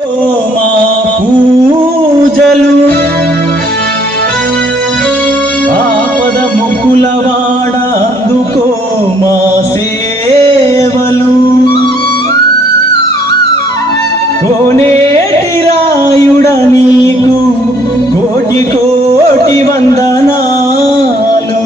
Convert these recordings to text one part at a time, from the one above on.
మా పూజలు ఆపద ముకులవాడ అందుకో మా సేవలు కోనేటి రాయుడ నీకు కోటి కోటి వందనాలు.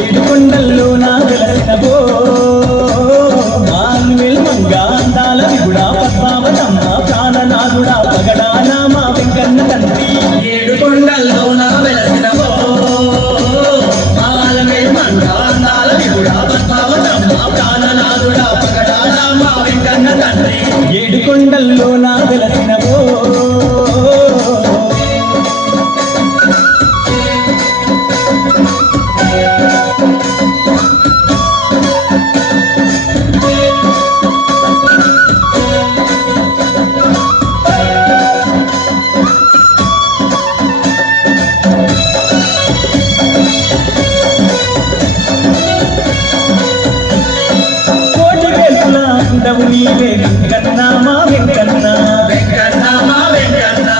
ఏడుకొండల్లో నా వెలసినవో మాన్వేల్ మంగా అందాల విగుడా పద్మావతమ్మ ప్రాణనాథుడా పగడానా మా వెంకన్న తండ్రి. ఏడుకొండల్లో నా వెలసినవో మాన్వేల్ మంగా అందాల విగుడా పద్మావతమ్మ ప్రాణనాథుడా పగడానా మా వెంకన్న తండ్రి. ఏడుకొండల్లో నా వెలసినవో నీవే వెంకన్న మా వెంకన్న వెంకన్న మా వెంకన్న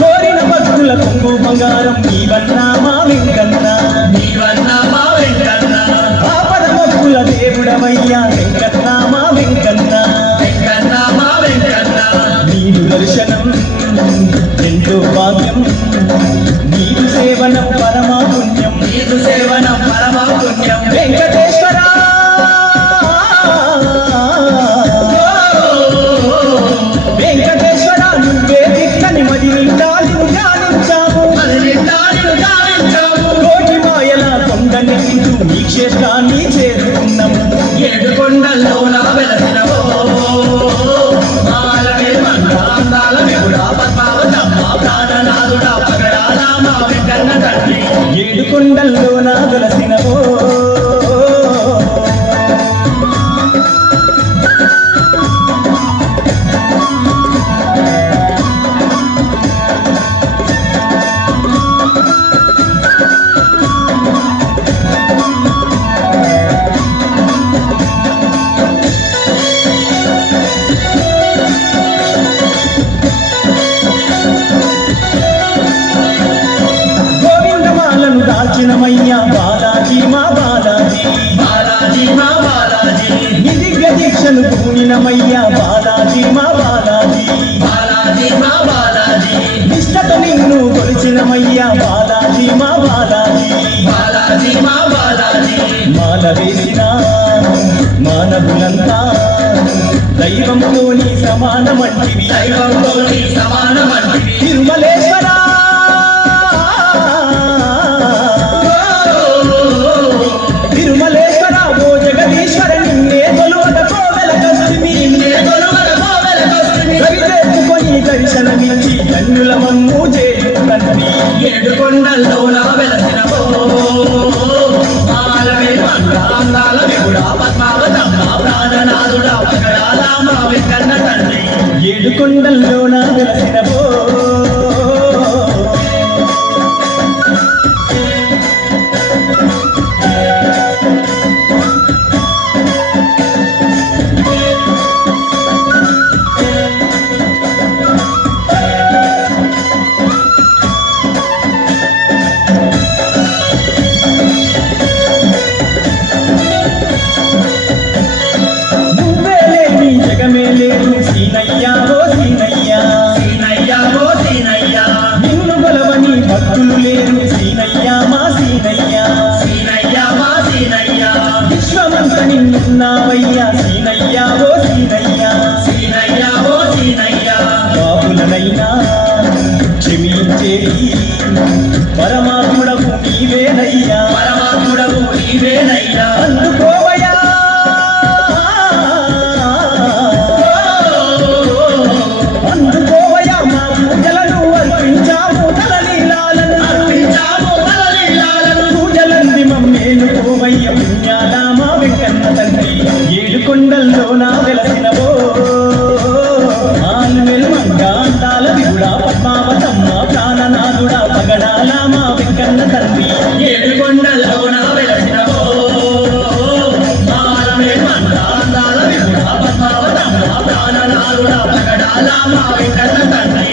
కోరిన భక్తుల కొంగు బంగారం నీవన్నా మా వెంకన్న నీవన్న మా వెంకన్న ఆపద భక్తుల దేవుడవయ్యా వెంకన్న మా వెంకన్న వెంకన్న మా వెంకన్న నీదు దర్శనం ఎంతో భాగ్యం నీదు సేవనం పరమా పుణ్యం నీదు సేవనం పరమా పుణ్యం వెంకటేశ్వర వెంకటేశ్వర నువ్వే దిక్కని మది నిండా నిన్ను ధ్యానించాము కోటి మాయల కొండని నింటూ నీ క్షేత్రాన్ని చేరుకున్నాము. ఏడుకొండల్లో నా వెలసినవో మాన్వేల్ మంగా అందాల విగుడా పద్మావతమ్మ ప్రాణనాథుడా పగడానా మా వెంకన్న తండ్రి. ఏడుకొండల్లో నా వెలసినవో దాచినమయ్యా బాలాజీ మా బాలాజీ బాలాజీ మా బాలాజీ నిదివ్య దీక్షను పూనినమయ్యా బాలాజీ మా బాలాజీ బాలాజీ మా బాలాజీ నిష్టత నిన్ను కొలిచినమయ్యా బాలాజీ మా బాలాజీ బాలాజీ మా బాలాజీ మాల వేసిన మానవులంతా దైవంతో నీ సమానమంటివి దైవంతో నీ సమానమంటివి తిరుమలేశ్వర తిరుమలేశ్వర ఓ జగదీశ్వర నిన్నే కొలువట కోవెల కస్తిమి రవిదేపుకొని దర్శనమిచ్చి ధన్యుల మమ్ము చేరు తండ్రి. ఏడుకొండల్లో నా వెలసినవో మాన్వేల్ మంగా అందాల విగుడా పద్మావతమ్మ ప్రాణనాథుడా పగడానా మా వెంకన్న తండ్రి. ఏడుకొండల్లో నా వెలసినవో జగమే లేదు సీనయ్యా ఓ సీనయ్యా సీనయ్యా ఓ సీనయ్యా నిన్ను బలవని భక్తులు లేరు సీనయ్యా మా సీనయ్యా సీనయ్యా మా సీనయ్యా విశ్వమంత నిన్నున్నావయ్యా సీనయ్యా ఓ సీనయ్యా సీనయ్యా ఓ సీనయ్యా బాబులనైనా క్షమించేది పరమాత్ముడవు నీవేనయ్యా పరమాత్ముడవు నీవేనయ్యా అందుకోవయ్యా ప్రాణనాథుడా పగడాల మా వెంకన్న తండ్రి